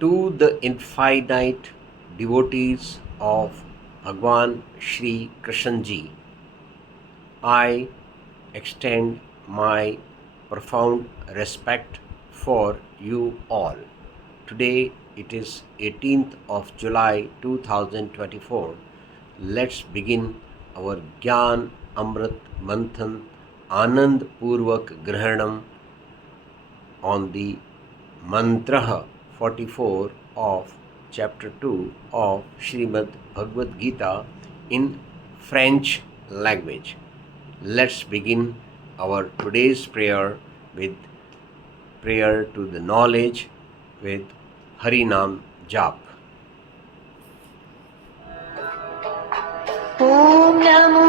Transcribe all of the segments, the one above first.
To the infinite devotees of Bhagwan Shri Krishna Ji, I extend my profound respect for you all. Today it is 18th of July 2024. Let's begin our Gyan Amrit Manthan Anand Purvak Grahanam on the Mantra 44 of chapter 2 of Srimad Bhagavad Gita in French language. Let's begin our today's prayer with prayer to the knowledge with Harinam Jap. ॐ नमो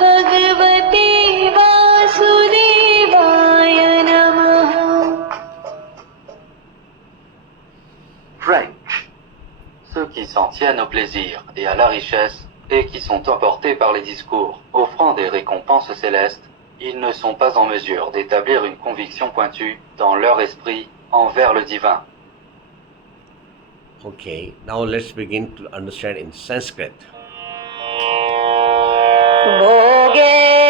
भगवते वासुदेवाय नमः। French. Ceux qui s'en tiennent au plaisir et à la richesse, et qui sont emportés par les discours, offrant des récompenses célestes, ils ne sont pas en mesure d'établir une conviction pointue dans leur esprit envers le divin. Okay, now let's begin to understand in Sanskrit. भोगेश्वर्य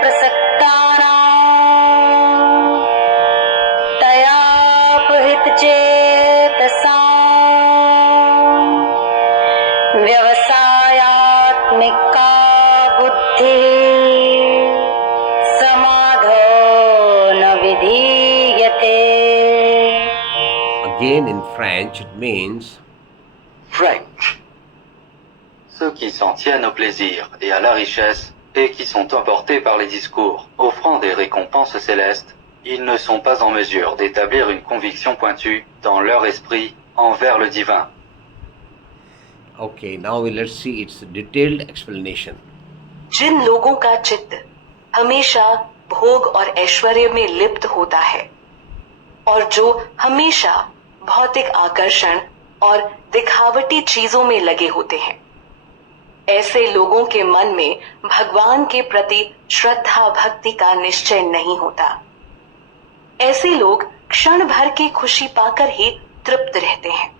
प्रसक्तानां तयापहृतचेतसां व्यवसायात्मिका बुद्धिः समाधो न विधीयते. Again in French it means French. Ceux qui s'en tiennent au plaisir et à la richesse, et qui sont emportés par les discours, offrant des récompenses célestes, ils ne sont pas en mesure d'établir une conviction pointue dans leur esprit envers le divin. okay, now let's see its detailed explanation. जिन लोगों का चित्त हमेशा भोग और ऐश्वर्य में लिप्त होता है और जो हमेशा भौतिक आकर्षण और दिखावटी चीजों में लगे होते हैं, ऐसे लोगों के मन में भगवान के प्रति श्रद्धा भक्ति का निश्चय नहीं होता। ऐसे लोग क्षण भर की खुशी पाकर ही तृप्त रहते हैं,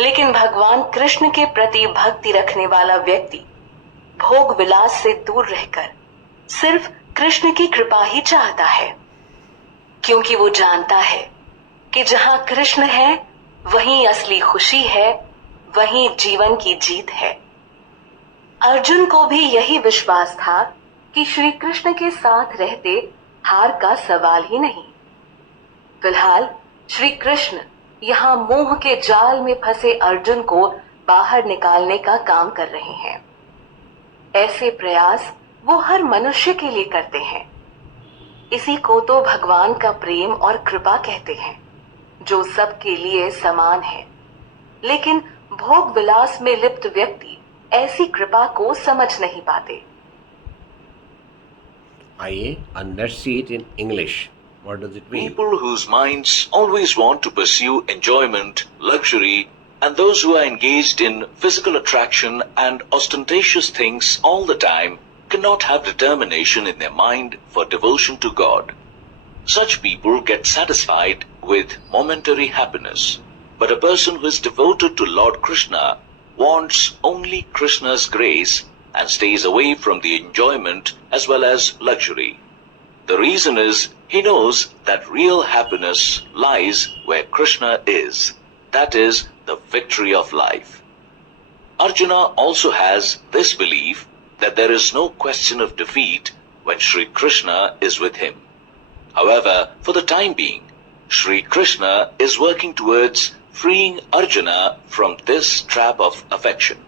लेकिन भगवान कृष्ण के प्रति भक्ति रखने वाला व्यक्ति भोग विलास से दूर रहकर सिर्फ कृष्ण की कृपा ही चाहता है, क्योंकि वो जानता है कि जहां कृष्ण है वहीं असली खुशी है, वहीं जीवन की जीत है। अर्जुन को भी यही विश्वास था कि श्री कृष्ण के साथ रहते हार का सवाल ही नहीं। फिलहाल श्री कृष्ण यहाँ मोह के जाल में फंसे अर्जुन को बाहर निकालने का काम कर रहे हैं। ऐसे प्रयास वो हर मनुष्य के लिए करते हैं। इसी को तो भगवान का प्रेम और कृपा कहते हैं, जो सबके लिए समान है। लेकिन भोग विलास में लिप्त व्यक्ति ऐसी कृपा को समझ नहीं पाते। आइए, and let's see it in English. What does it mean? People whose minds always want to pursue enjoyment, luxury, and those who are engaged in physical attraction and ostentatious things all the time cannot have determination in their mind for devotion to God. Such people get satisfied with momentary happiness, but a person who is devoted to Lord Krishna wants only Krishna's grace and stays away from the enjoyment as well as luxury. The reason is he knows that real happiness lies where Krishna is. That is the victory of life. Arjuna also has this belief that there is no question of defeat when Sri Krishna is with him. However, for the time being, Sri Krishna is working towards freeing Arjuna from this trap of affection.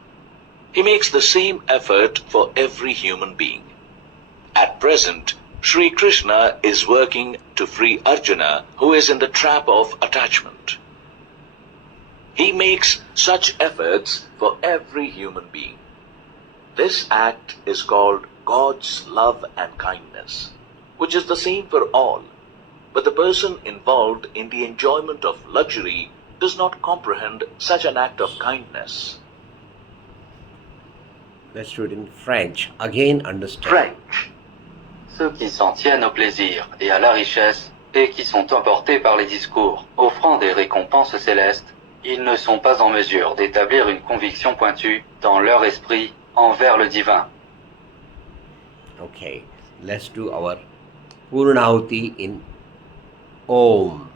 He makes the same effort for every human being. At present, Sri Krishna is working to free Arjuna, who is in the trap of attachment. He makes such efforts for every human being. This act is called God's love and kindness, which is the same for all. But the person involved in the enjoyment of luxury does not comprehend such an act of kindness. Let's do it in French. Again, understand. French. Ceux qui s'en tiennent au plaisir et à la richesse, et qui sont emportés par les discours offrant des récompenses célestes, ils ne sont pas en mesure d'établir une conviction pointue dans leur esprit envers le divin. Okay, let's do our Purnahuti in Om.